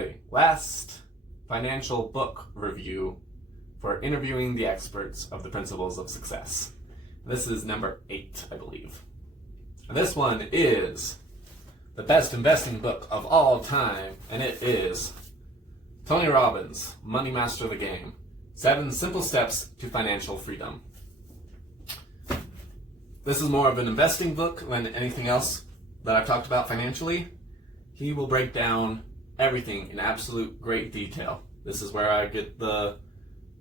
Alrighty, last financial book review for interviewing the experts of the principles of success. This is number 8, I believe. And this one is the best investing book of all time, and it is Tony Robbins' Money Master the Game: 7 Simple Steps to Financial Freedom. This is more of an investing book than anything else that I've talked about financially. He will break down everything in absolute great detail. This is where I get the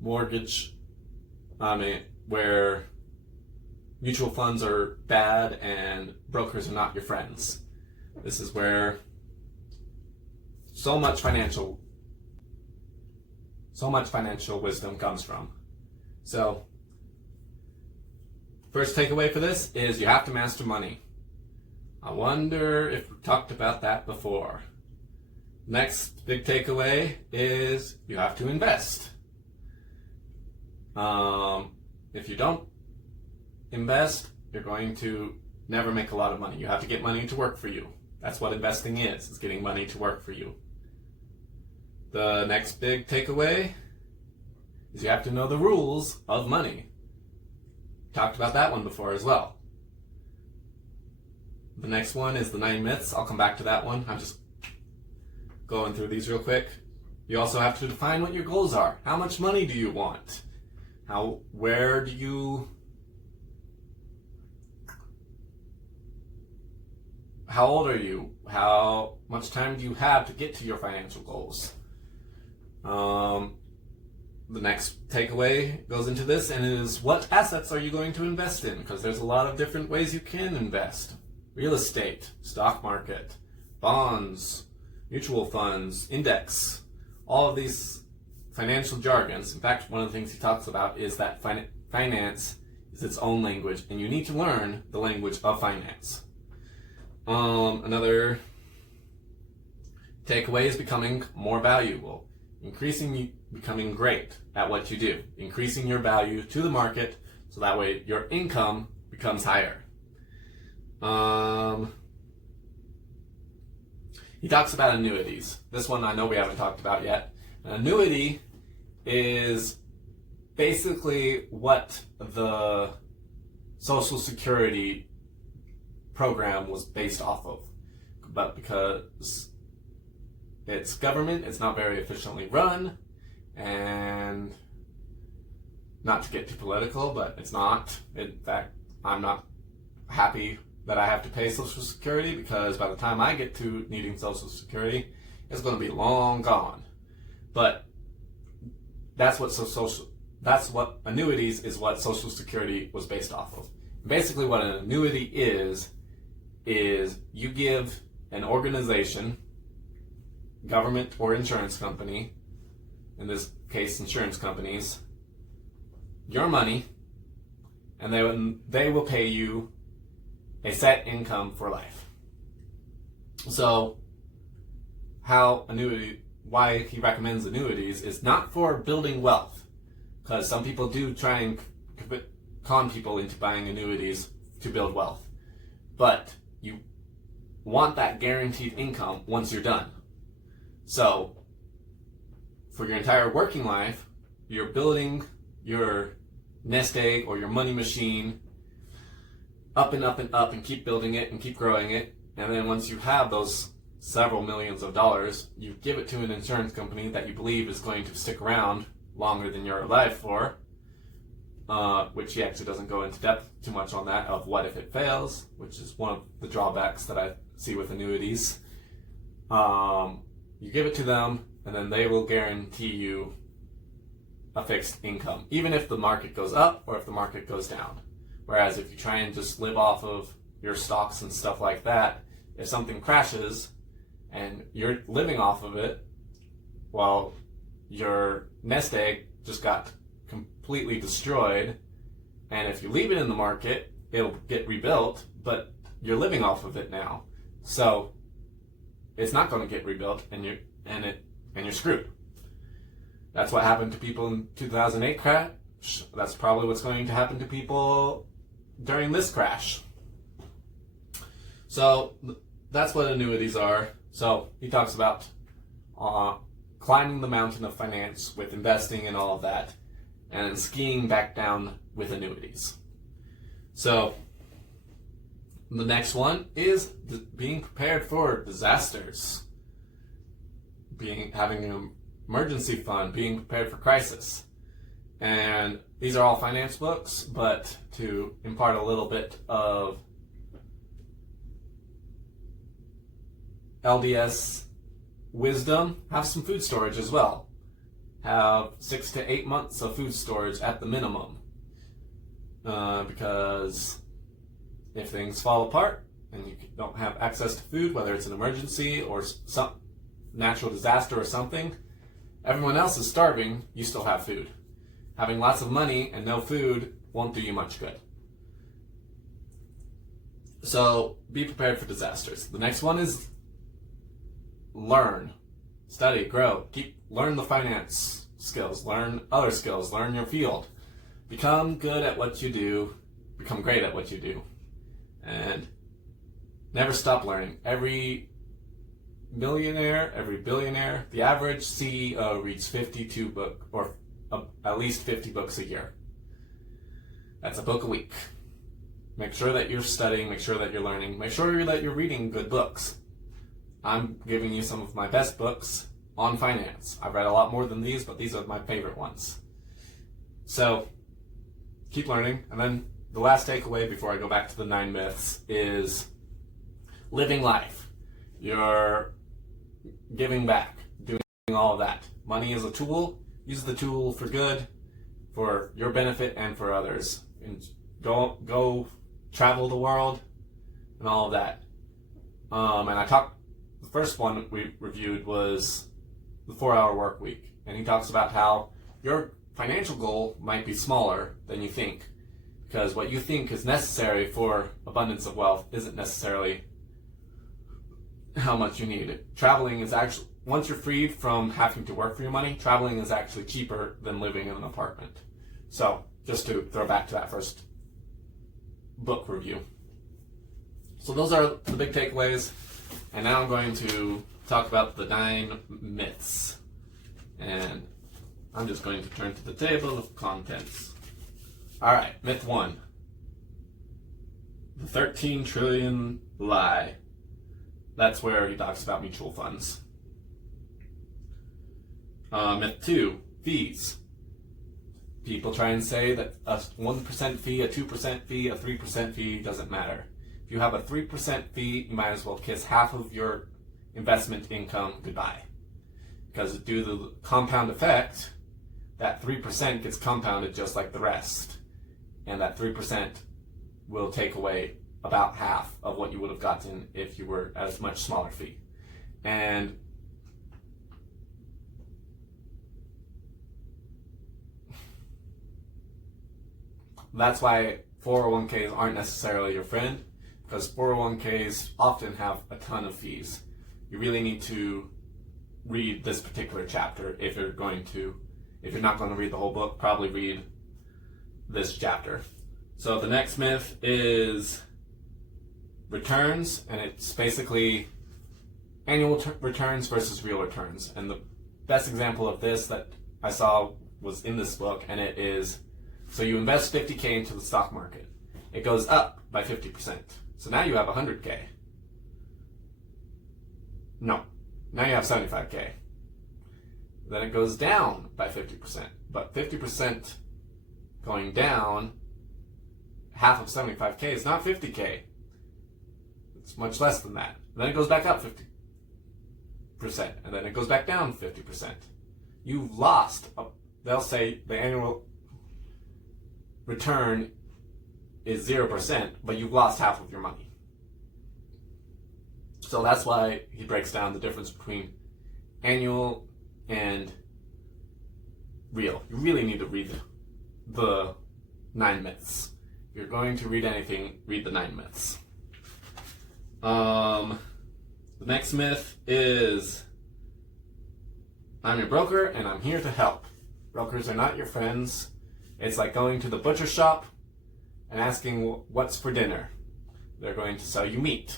mortgage on it, where mutual funds are bad and brokers are not your friends. This is where so much financial wisdom comes from. So, first takeaway for this is you have to master money. I wonder if we talked about that before. Next big takeaway is you have to invest. If you don't invest, you're going to never make a lot of money. You have to get money to work for you. That's what investing is getting money to work for you. The next big takeaway is you have to know the rules of money. Talked about that one before as well. The next one is the 9 myths. I'll come back to that one. I'm just going through these real quick. You also have to define what your goals are. How much money do you want? How old are you? How much time do you have to get to your financial goals? The next takeaway goes into this and is what assets are you going to invest in? Because there's a lot of different ways you can invest. Real estate, stock market, bonds, mutual funds, index, all of these financial jargons. In fact, one of the things he talks about is that finance is its own language, and you need to learn the language of finance. Another takeaway is becoming more valuable, becoming great at what you do, increasing your value to the market so that way your income becomes higher. He talks about annuities. This one I know we haven't talked about yet. An annuity is basically what the Social Security program was based off of. But because it's government, it's not very efficiently run, and not to get too political, but it's not. In fact, I'm not happy that I have to pay Social Security, because by the time I get to needing Social Security, it's going to be long gone. But that's what annuities is what Social Security was based off of. Basically, what an annuity is you give an organization, government or insurance company, in this case insurance companies, your money, and they will pay you a set income for life. So why he recommends annuities is not for building wealth, because some people do try and con people into buying annuities to build wealth, but you want that guaranteed income once you're done. So for your entire working life, you're building your nest egg or your money machine up and up and up, and keep building it and keep growing it. And then once you have those several millions of dollars, you give it to an insurance company that you believe is going to stick around longer than you're alive for, which he actually doesn't go into depth too much on that, of what if it fails, which is one of the drawbacks that I see with annuities. You give it to them, and then they will guarantee you a fixed income, even if the market goes up or if the market goes down. Whereas if you try and just live off of your stocks and stuff like that, if something crashes and you're living off of it, well, your nest egg just got completely destroyed, and if you leave it in the market, it'll get rebuilt, but you're living off of it now. So it's not going to get rebuilt, and you're screwed. That's what happened to people in 2008 crash. That's probably what's going to happen to people during this crash. So that's what annuities are. So he talks about climbing the mountain of finance with investing and all of that, and skiing back down with annuities. So the next one is being prepared for disasters, having an emergency fund, being prepared for crisis. And these are all finance books, but to impart a little bit of LDS wisdom, have some food storage as well. Have 6 to 8 months of food storage at the minimum. Because if things fall apart and you don't have access to food, whether it's an emergency or some natural disaster or something, everyone else is starving, you still have food. Having lots of money and no food won't do you much good. So be prepared for disasters. The next one is learn, study, grow, learn the finance skills, learn other skills, learn your field. Become good at what you do, become great at what you do. And never stop learning. Every millionaire, every billionaire, the average CEO reads 52 books, or at least 50 books a year. That's a book a week. Make sure that you're studying, make sure that you're learning, make sure that you're reading good books. I'm giving you some of my best books on finance. I've read a lot more than these, but these are my favorite ones. So keep learning. And then the last takeaway before I go back to the 9 myths is living life. You're giving back, doing all of that. Money is a tool. Use the tool for good, for your benefit and for others. And go travel the world and all of that. The first one we reviewed was the 4-hour work week. And he talks about how your financial goal might be smaller than you think, because what you think is necessary for abundance of wealth isn't necessarily how much you need. Traveling is actually, once you're freed from having to work for your money, traveling is actually cheaper than living in an apartment. So just to throw back to that first book review. So those are the big takeaways. And now I'm going to talk about the 9 myths. And I'm just going to turn to the table of contents. Alright, myth 1. The 13 trillion lie. That's where he talks about mutual funds. Myth 2, fees. People try and say that a 1% fee, a 2% fee, a 3% fee doesn't matter. If you have a 3% fee, you might as well kiss half of your investment income goodbye. Because due to the compound effect, that 3% gets compounded just like the rest. And that 3% will take away about half of what you would have gotten if you were at a much smaller fee. And that's why 401ks aren't necessarily your friend, because 401ks often have a ton of fees. You really need to read this particular chapter if you're not going to read the whole book, probably read this chapter. So the next myth is returns, and it's basically annual returns versus real returns. And the best example of this that I saw was in this book, and it is, so you invest 50K into the stock market. It goes up by 50%. So now you have 100K. No, now you have 75K. Then it goes down by 50%. But 50% going down, half of 75K is not 50K. It's much less than that. Then it goes back up 50%. And then it goes back down 50%. You've lost, they'll say the annual return is 0%, but you've lost half of your money. So that's why he breaks down the difference between annual and real. You really need to read the 9 myths. If you're going to read anything, read the 9 myths. The next myth is, I'm your broker and I'm here to help. Brokers are not your friends. It's like going to the butcher shop and asking what's for dinner. They're going to sell you meat.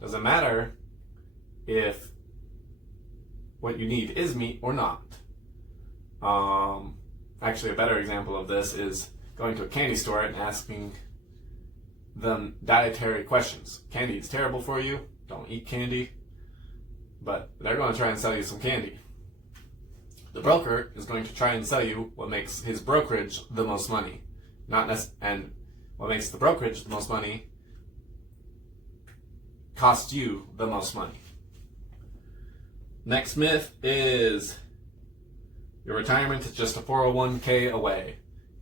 Doesn't matter if what you need is meat or not. Actually, a better example of this is going to a candy store and asking them dietary questions. Candy is terrible for you. Don't eat candy. But they're going to try and sell you some candy. The broker is going to try and sell you what makes his brokerage the most money. And what makes the brokerage the most money costs you the most money. Next myth is your retirement is just a 401k away.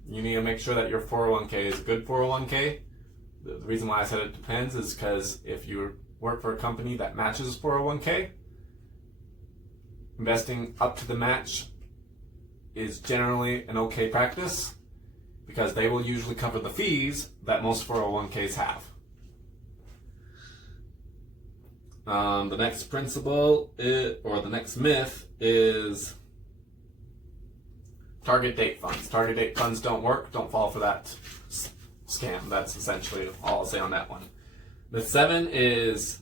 You need to make sure that your 401k is a good 401k. The reason why I said it depends is because if you work for a company that matches 401k, investing up to the match is generally an okay practice because they will usually cover the fees that most 401ks have. The next principle or the next myth is target date funds. Target date funds don't work. Don't fall for that scam. That's essentially all I'll say on that one. Myth 7 is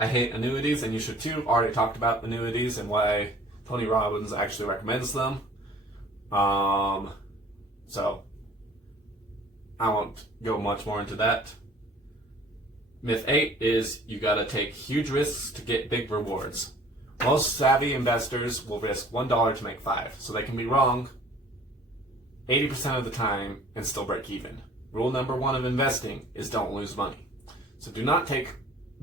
I hate annuities, and you should too. I've already talked about annuities and why Tony Robbins actually recommends them. So I won't go much more into that. Myth 8 is you gotta take huge risks to get big rewards. Most savvy investors will risk $1 to make 5, so they can be wrong 80% of the time and still break even. Rule number 1 of investing is don't lose money. So do not take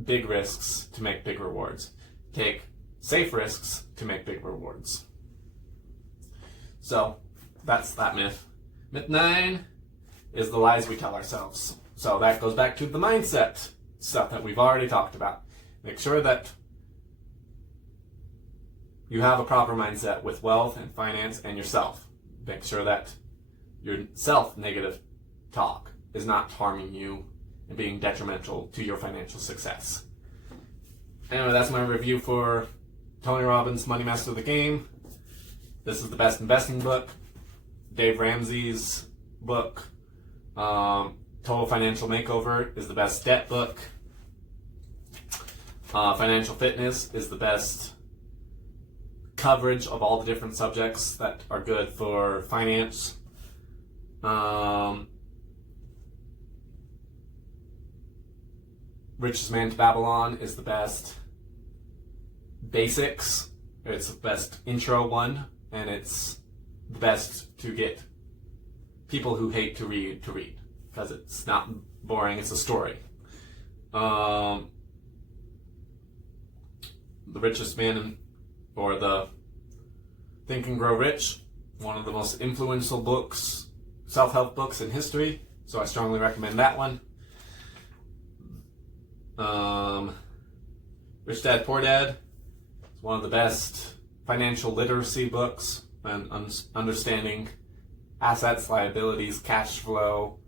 big risks to make big rewards. Take safe risks to make big rewards. So that's that myth. Myth 9 is the lies we tell ourselves. So that goes back to the mindset stuff that we've already talked about. Make sure that you have a proper mindset with wealth and finance and yourself. Make sure that your self-negative talk is not harming you and being detrimental to your financial success. Anyway, that's my review for Tony Robbins' Money Master of the Game. This is the best investing book. Dave Ramsey's book, Total Financial Makeover, is the best debt book. Financial Fitness is the best coverage of all the different subjects that are good for finance. Richest Man to Babylon is the best basics. It's the best intro one, and it's the best to get people who hate to read because it's not boring, it's a story. The Richest Man or the Think and Grow Rich, one of the most influential books, self-help books in history, so I strongly recommend that one. Rich Dad Poor Dad is one of the best financial literacy books and understanding assets, liabilities, cash flow,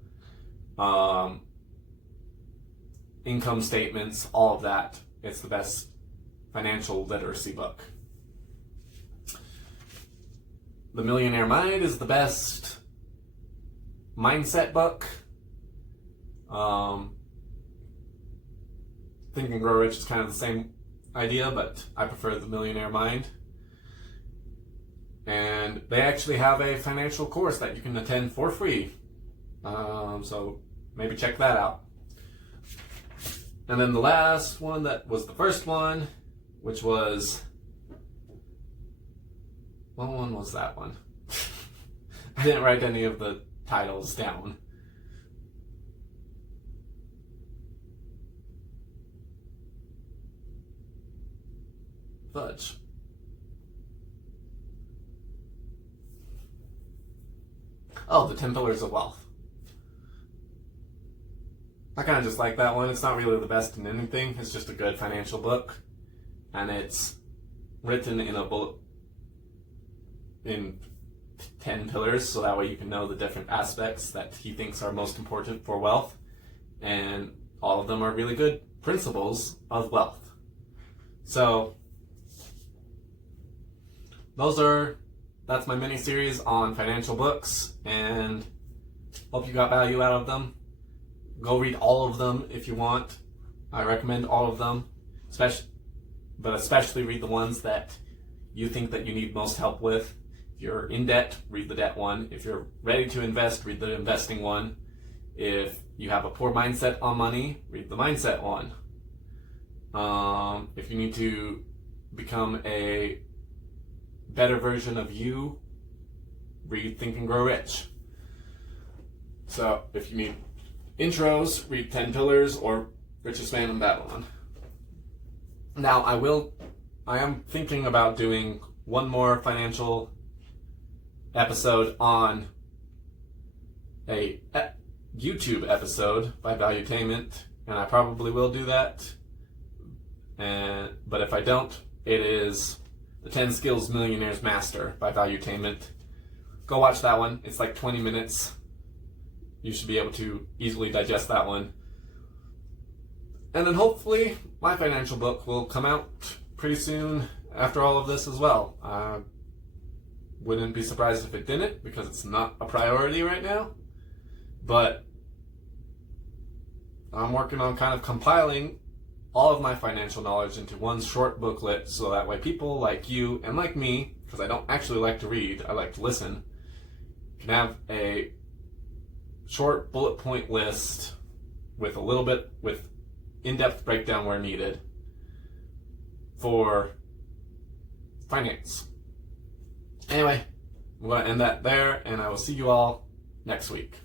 income statements, all of that. It's the best financial literacy book. The Millionaire Mind is the best mindset book. Think and Grow Rich is kind of the same idea, but I prefer The Millionaire Mind. And they actually have a financial course that you can attend for free. So maybe check that out. And then the last one that was the first one, which was... What one was that one? I didn't write any of the titles down. Fudge. Oh, the 10 Pillars of Wealth. I kind of just like that one. It's not really the best in anything. It's just a good financial book. And it's written in a bullet in 10 pillars, so that way you can know the different aspects that he thinks are most important for wealth. And all of them are really good principles of wealth. So that's my mini series on financial books, and hope you got value out of them. Go read all of them if you want. I recommend all of them, especially read the ones that you think that you need most help with. If you're in debt, read the debt one. If you're ready to invest, read the investing one. If you have a poor mindset on money, read the mindset one. If you need to become a better version of you, read Think and Grow Rich. So if you need intros, read 10 Pillars or Richest Man in Babylon. Now I am thinking about doing one more financial episode on a YouTube episode by Valuetainment, and I probably will do that. But if I don't, it is The 10 Skills Millionaires Master by Valuetainment. Go watch that one. It's like 20 minutes. You should be able to easily digest that one. And then hopefully my financial book will come out pretty soon after all of this as well. I wouldn't be surprised if it didn't, because it's not a priority right now. But I'm working on kind of compiling all of my financial knowledge into one short booklet, so that way people like you and like me, because I don't actually like to read, I like to listen, can have a short bullet point list with a little bit with in-depth breakdown where needed for finance. Anyway, I'm going to end that there, and I will see you all next week.